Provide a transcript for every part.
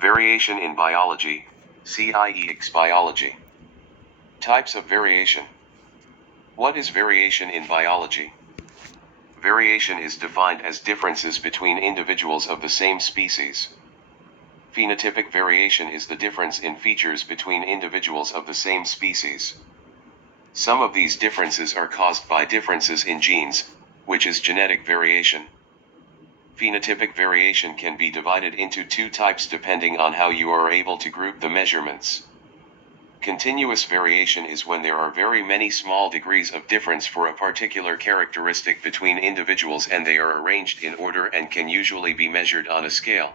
Variation in biology, CIEX biology. Types of variation. What is variation in biology? Variation is defined as differences between individuals of the same species. Phenotypic variation is the difference in features between individuals of the same species. Some of these differences are caused by differences in genes, which is genetic variation. Phenotypic variation can be divided into two types depending on how you are able to group the measurements. Continuous variation is when there are very many small degrees of difference for a particular characteristic between individuals and they are arranged in order and can usually be measured on a scale.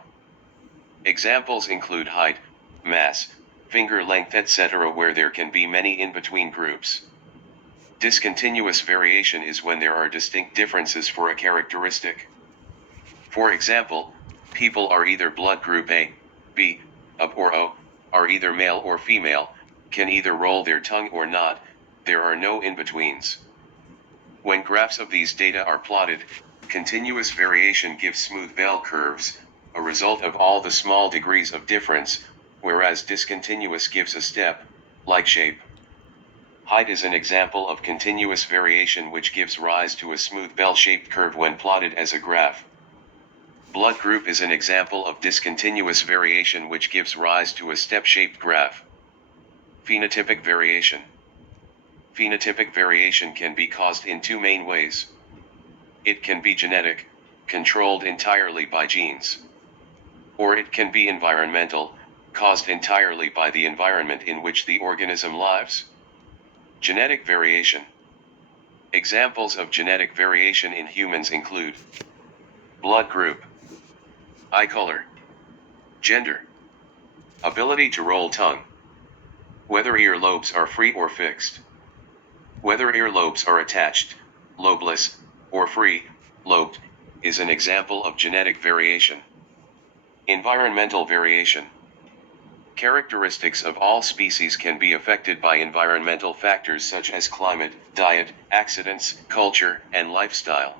Examples include height, mass, finger length, etc., where there can be many in-between groups. Discontinuous variation is when there are distinct differences for a characteristic. For example, people are either blood group A, B, AB or O, are either male or female, can either roll their tongue or not, there are no in-betweens. When graphs of these data are plotted, continuous variation gives smooth bell curves, a result of all the small degrees of difference, whereas discontinuous gives a step-like shape. Height is an example of continuous variation which gives rise to a smooth bell-shaped curve when plotted as a graph. Blood group is an example of discontinuous variation which gives rise to a step-shaped graph. Phenotypic variation. Phenotypic variation can be caused in two main ways. It can be genetic, controlled entirely by genes. Or it can be environmental, caused entirely by the environment in which the organism lives. Genetic variation. Examples of genetic variation in humans include blood group, eye color, gender, ability to roll tongue, whether earlobes are free or fixed, whether earlobes are attached, lobeless, or free, lobed, is an example of genetic variation. Environmental variation. Characteristics of all species can be affected by environmental factors such as climate, diet, accidents, culture, and lifestyle.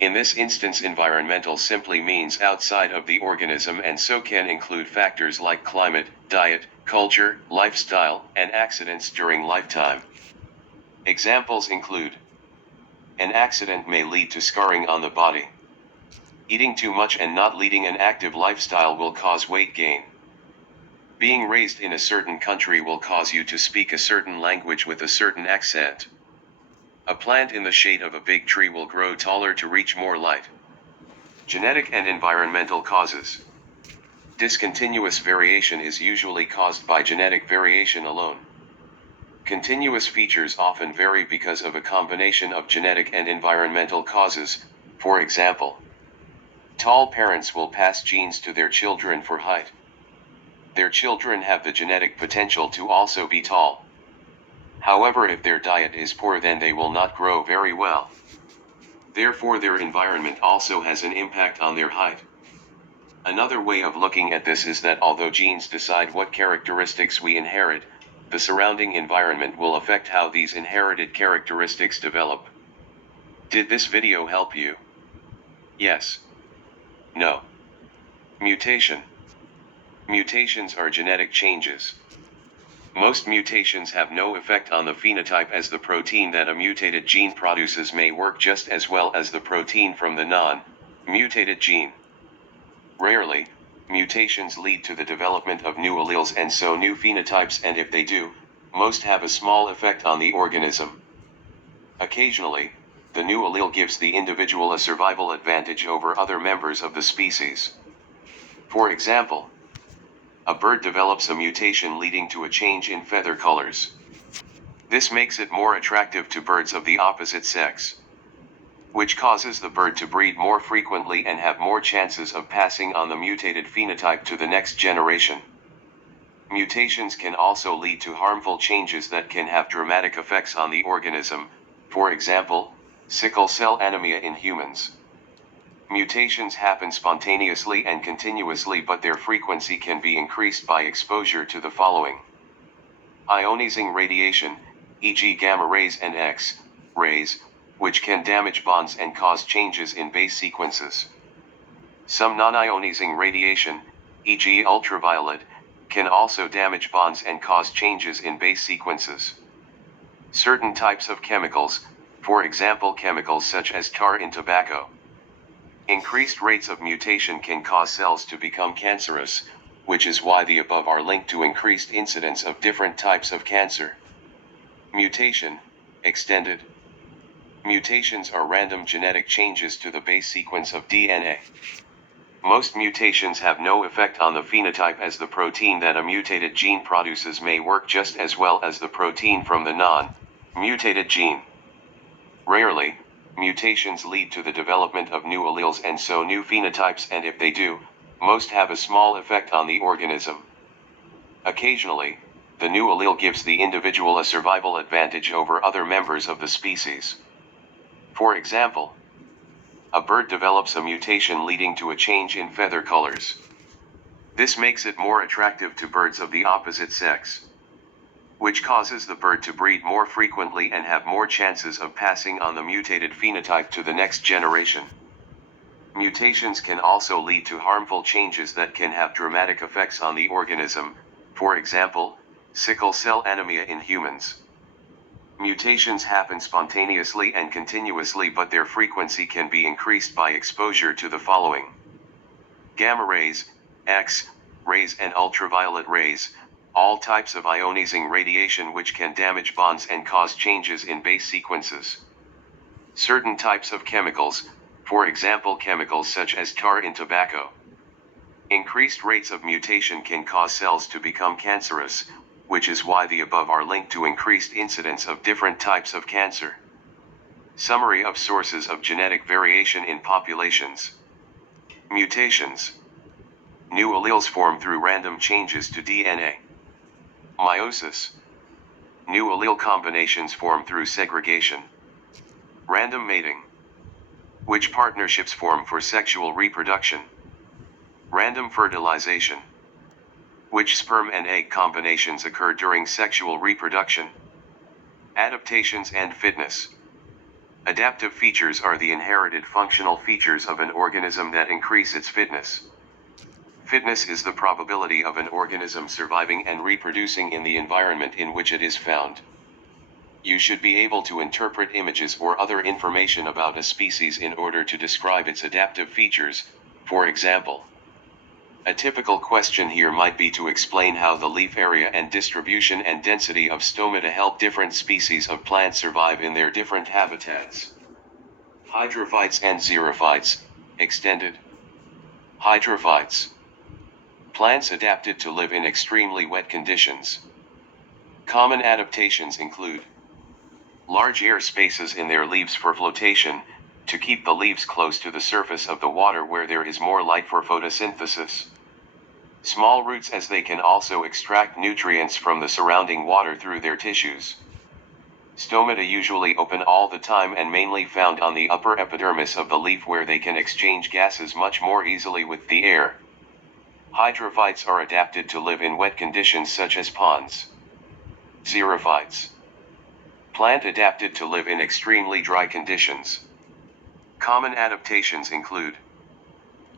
In this instance, environmental simply means outside of the organism and so can include factors like climate, diet, culture, lifestyle, and accidents during lifetime. Examples include: an accident may lead to scarring on the body. Eating too much and not leading an active lifestyle will cause weight gain. Being raised in a certain country will cause you to speak a certain language with a certain accent. A plant in the shade of a big tree will grow taller to reach more light. Genetic and environmental causes. Discontinuous variation is usually caused by genetic variation alone. Continuous features often vary because of a combination of genetic and environmental causes. For example, tall parents will pass genes to their children for height. Their children have the genetic potential to also be tall. However, if their diet is poor, then they will not grow very well. Therefore, their environment also has an impact on their height. Another way of looking at this is that although genes decide what characteristics we inherit, the surrounding environment will affect how these inherited characteristics develop. Did this video help you? Yes. No. Mutation. Mutations are genetic changes. Most mutations have no effect on the phenotype, as the protein that a mutated gene produces may work just as well as the protein from the non-mutated gene. Rarely, mutations lead to the development of new alleles and so new phenotypes, and if they do, most have a small effect on the organism. Occasionally, the new allele gives the individual a survival advantage over other members of the species. For example, a bird develops a mutation leading to a change in feather colors. This makes it more attractive to birds of the opposite sex, which causes the bird to breed more frequently and have more chances of passing on the mutated phenotype to the next generation. Mutations can also lead to harmful changes that can have dramatic effects on the organism, for example, sickle cell anemia in humans. Mutations happen spontaneously and continuously, but their frequency can be increased by exposure to the following: ionizing radiation, e.g. gamma rays and X-rays, which can damage bonds and cause changes in base sequences. Some non-ionizing radiation, e.g. ultraviolet, can also damage bonds and cause changes in base sequences. Certain types of chemicals, for example chemicals such as tar in tobacco. Increased rates of mutation can cause cells to become cancerous, which is why the above are linked to increased incidence of different types of cancer. Mutation, extended. Mutations are random genetic changes to the base sequence of DNA. Most mutations have no effect on the phenotype, as the protein that a mutated gene produces may work just as well as the protein from the non-mutated gene. Rarely, mutations lead to the development of new alleles and so new phenotypes, and if they do, most have a small effect on the organism. Occasionally, the new allele gives the individual a survival advantage over other members of the species. For example, a bird develops a mutation leading to a change in feather colors. This makes it more attractive to birds of the opposite sex, which causes the bird to breed more frequently and have more chances of passing on the mutated phenotype to the next generation. Mutations can also lead to harmful changes that can have dramatic effects on the organism, for example, sickle cell anemia in humans. Mutations happen spontaneously and continuously, but their frequency can be increased by exposure to the following: gamma rays, X-rays and ultraviolet rays, all types of ionizing radiation which can damage bonds and cause changes in base sequences. Certain types of chemicals, for example chemicals such as tar in tobacco. Increased rates of mutation can cause cells to become cancerous, which is why the above are linked to increased incidence of different types of cancer. Summary of sources of genetic variation in populations. Mutations. New alleles form through random changes to DNA. Meiosis. New allele combinations form through segregation. Random mating. Which partnerships form for sexual reproduction. Random fertilization. Which sperm and egg combinations occur during sexual reproduction. Adaptations and fitness. Adaptive features are the inherited functional features of an organism that increase its fitness. Fitness is the probability of an organism surviving and reproducing in the environment in which it is found. You should be able to interpret images or other information about a species in order to describe its adaptive features, for example. A typical question here might be to explain how the leaf area and distribution and density of stomata help different species of plants survive in their different habitats. Hydrophytes and xerophytes, extended. Hydrophytes. Plants adapted to live in extremely wet conditions. Common adaptations include large air spaces in their leaves for flotation, to keep the leaves close to the surface of the water where there is more light for photosynthesis. Small roots, as they can also extract nutrients from the surrounding water through their tissues. Stomata usually open all the time and mainly found on the upper epidermis of the leaf, where they can exchange gases much more easily with the air. Hydrophytes are adapted to live in wet conditions such as ponds. Xerophytes. Plant adapted to live in extremely dry conditions. Common adaptations include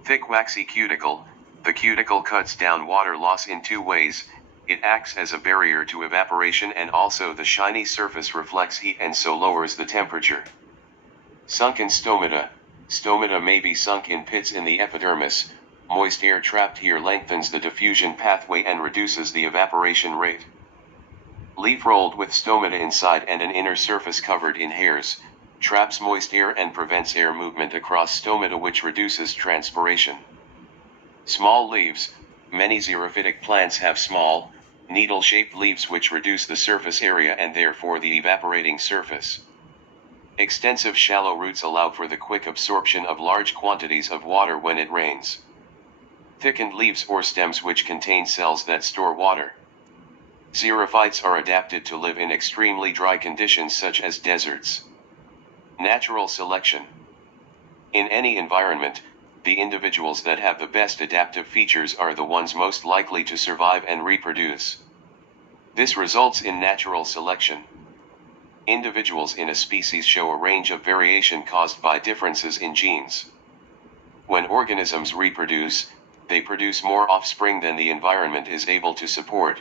thick waxy cuticle. The cuticle cuts down water loss in two ways. It acts as a barrier to evaporation, and also the shiny surface reflects heat and so lowers the temperature. Sunken stomata. Stomata may be sunk in pits in the epidermis. Moist air trapped here lengthens the diffusion pathway and reduces the evaporation rate. Leaf rolled with stomata inside and an inner surface covered in hairs, traps moist air and prevents air movement across stomata, which reduces transpiration. Small leaves. Many xerophytic plants have small, needle-shaped leaves which reduce the surface area and therefore the evaporating surface. Extensive shallow roots allow for the quick absorption of large quantities of water when it rains. Thickened leaves or stems which contain cells that store water. Xerophytes are adapted to live in extremely dry conditions such as deserts. Natural selection. In any environment, the individuals that have the best adaptive features are the ones most likely to survive and reproduce. This results in natural selection. Individuals in a species show a range of variation caused by differences in genes. When organisms reproduce, they produce more offspring than the environment is able to support.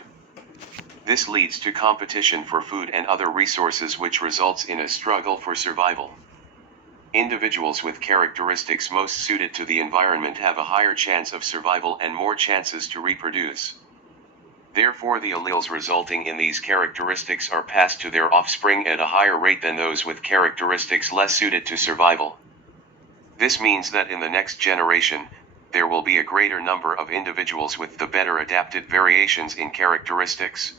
This leads to competition for food and other resources, which results in a struggle for survival. Individuals with characteristics most suited to the environment have a higher chance of survival and more chances to reproduce. Therefore, the alleles resulting in these characteristics are passed to their offspring at a higher rate than those with characteristics less suited to survival. This means that in the next generation, there will be a greater number of individuals with the better adapted variations in characteristics.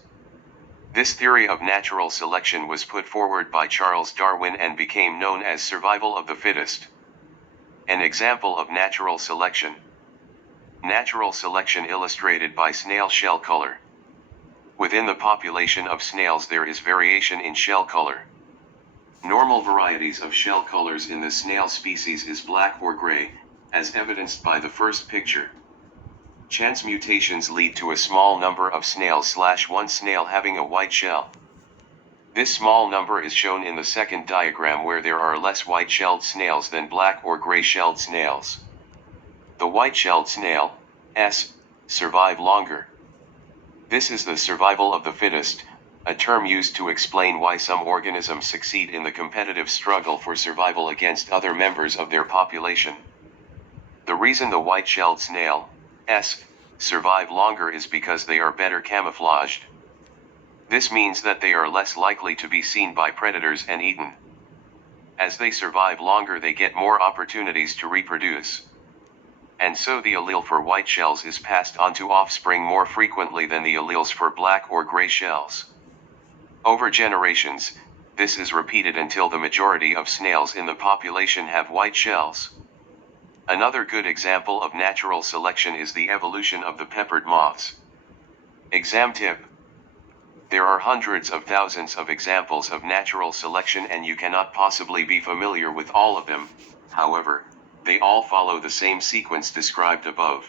This theory of natural selection was put forward by Charles Darwin and became known as survival of the fittest. An example of natural selection. Natural selection illustrated by snail shell color. Within the population of snails there is variation in shell color. Normal varieties of shell colors in the snail species is black or gray, as evidenced by the first picture. Chance mutations lead to a small number of snails / one snail having a white shell. This small number is shown in the second diagram, where there are less white-shelled snails than black or gray-shelled snails. The white-shelled snails survive longer. This is the survival of the fittest, a term used to explain why some organisms succeed in the competitive struggle for survival against other members of their population. The reason the white-shelled snails survive longer is because they are better camouflaged. This means that they are less likely to be seen by predators and eaten. As they survive longer, they get more opportunities to reproduce. And so the allele for white shells is passed on to offspring more frequently than the alleles for black or gray shells. Over generations, this is repeated until the majority of snails in the population have white shells. Another good example of natural selection is the evolution of the peppered moths. Exam tip. There are hundreds of thousands of examples of natural selection, and you cannot possibly be familiar with all of them. However, they all follow the same sequence described above.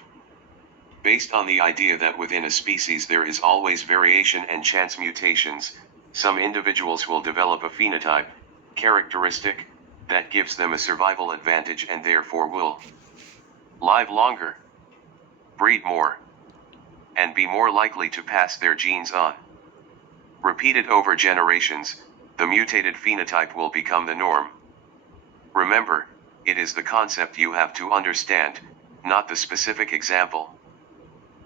Based on the idea that within a species there is always variation and chance mutations, some individuals will develop a phenotype, characteristic, that gives them a survival advantage and therefore will live longer, breed more, and be more likely to pass their genes on. Repeated over generations, the mutated phenotype will become the norm. Remember, it is the concept you have to understand, not the specific example.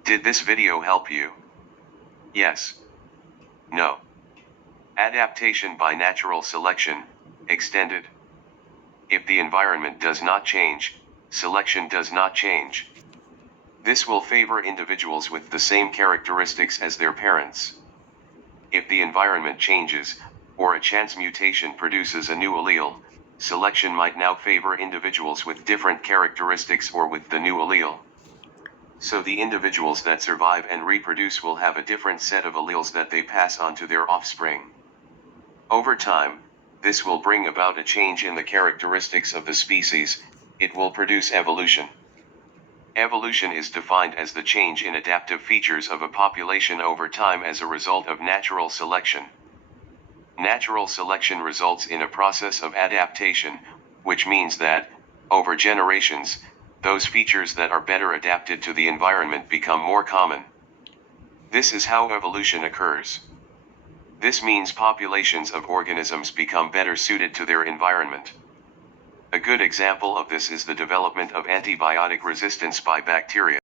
Did this video help you? Yes. No. Adaptation by natural selection, extended. If the environment does not change, selection does not change. This will favor individuals with the same characteristics as their parents. If the environment changes, or a chance mutation produces a new allele, selection might now favor individuals with different characteristics or with the new allele. So the individuals that survive and reproduce will have a different set of alleles that they pass on to their offspring. Over time, this will bring about a change in the characteristics of the species. It will produce evolution. Evolution is defined as the change in adaptive features of a population over time as a result of natural selection. Natural selection results in a process of adaptation, which means that, over generations, those features that are better adapted to the environment become more common. This is how evolution occurs. This means populations of organisms become better suited to their environment. A good example of this is the development of antibiotic resistance by bacteria.